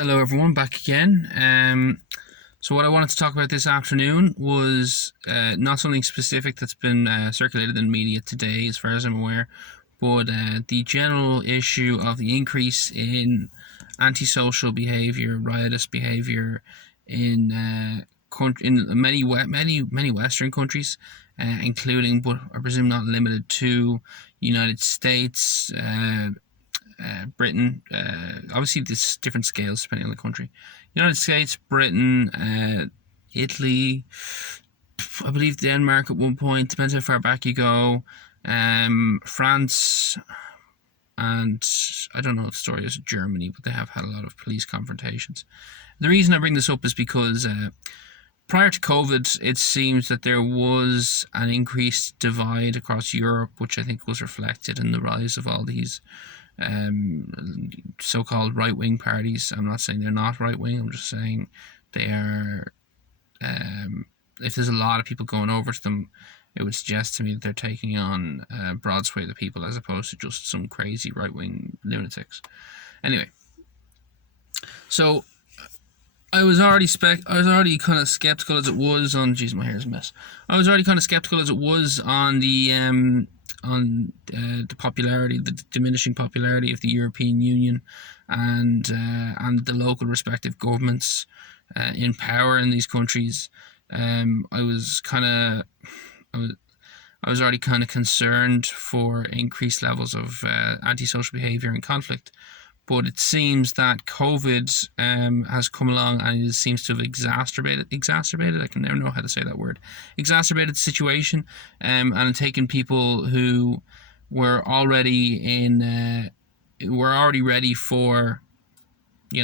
Hello, everyone, back again. So, what I wanted to talk about this afternoon was not something specific that's been circulated in the media today, as far as I'm aware, but the general issue of the increase in antisocial behaviour, riotous behaviour in in many Western countries, including, but I presume not limited to, United States. Britain, obviously there's different scales depending on the country. United States, Britain, Italy, I believe Denmark at one point, depends how far back you go, France, and I don't know the story is Germany, but they have had a lot of police confrontations. The reason I bring this up is because prior to COVID, it seems that there was an increased divide across Europe, which I think was reflected in the rise of all these so-called right-wing parties. I'm not saying they're not right-wing. I'm just saying they are. If there's a lot of people going over to them, it would suggest to me that they're taking on a broad swathe of people as opposed to just some crazy right-wing lunatics. Anyway, so I was already kind of skeptical as it was on. Geez, my hair's a mess. I was already kind of skeptical as it was on the popularity, the diminishing popularity of the European Union, and the local respective governments in power in these countries. I was already kind of concerned for increased levels of antisocial behaviour and conflict. But it seems that COVID has come along and it seems to have exacerbated, I can never know how to say that word, exacerbated the situation, and taken people who were already ready for, I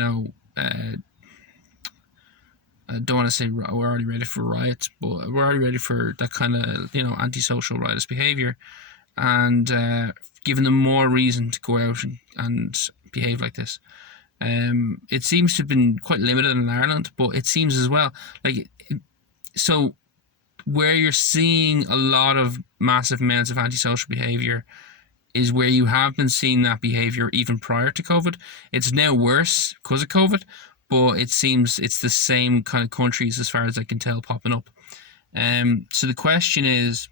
don't want to say we're already ready for riots, but we're already ready for that kind of, antisocial riotous behaviour, and giving them more reason to go out and behave like this. It seems to have been quite limited in Ireland, but it seems as well so where you're seeing a lot of massive amounts of antisocial behaviour is where you have been seeing that behaviour even prior to COVID. It's now worse because of COVID, but it seems it's the same kind of countries, as far as I can tell, popping up. So the question is,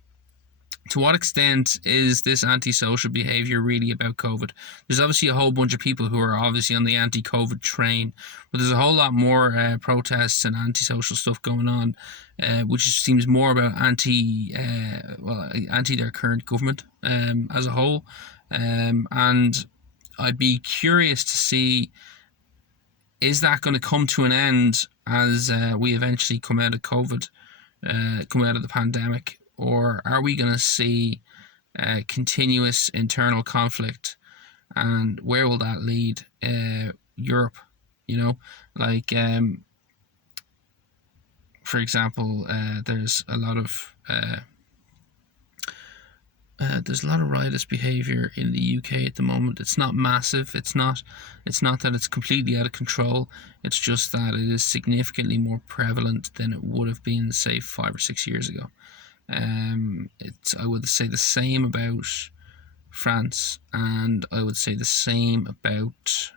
to what extent is this antisocial behaviour really about COVID? There's obviously a whole bunch of people who are obviously on the anti-COVID train, but there's a whole lot more protests and antisocial stuff going on, which seems more about anti their current government as a whole. And I'd be curious to see, is that going to come to an end as we eventually come out of COVID, come out of the pandemic? Or are we going to see continuous internal conflict, and where will that lead Europe? For example, there's a lot of riotous behaviour in the UK at the moment. It's not massive. It's not that it's completely out of control. It's just that it is significantly more prevalent than it would have been, say, 5 or 6 years ago. I would say the same about France, and I would say the same about.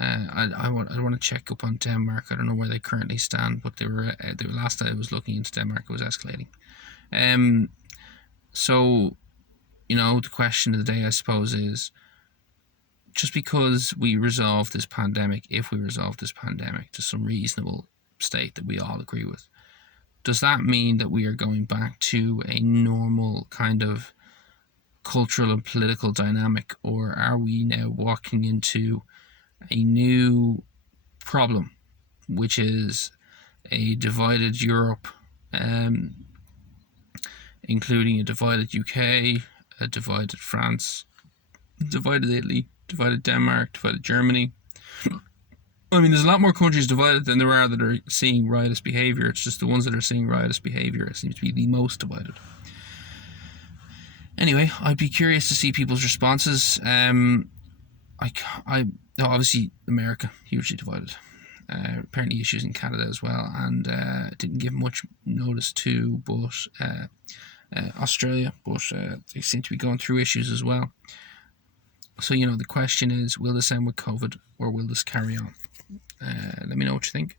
I want to check up on Denmark. I don't know where they currently stand, but they were last time I was looking into Denmark, it was escalating. So, the question of the day, I suppose, is, just because we resolve this pandemic, if we resolve this pandemic to some reasonable state that we all agree with, does that mean that we are going back to a normal kind of cultural and political dynamic, or are we now walking into a new problem, which is a divided Europe, including a divided UK, a divided France, divided Italy, divided Denmark, divided Germany? I mean, there's a lot more countries divided than there are that are seeing riotous behaviour. It's just the ones that are seeing riotous behaviour seems to be the most divided. Anyway, I'd be curious to see people's responses. Obviously America, hugely divided. Apparently issues in Canada as well, and didn't give much notice to, but Australia, but they seem to be going through issues as well. So, the question is, will this end with COVID or will this carry on? Let me know what you think.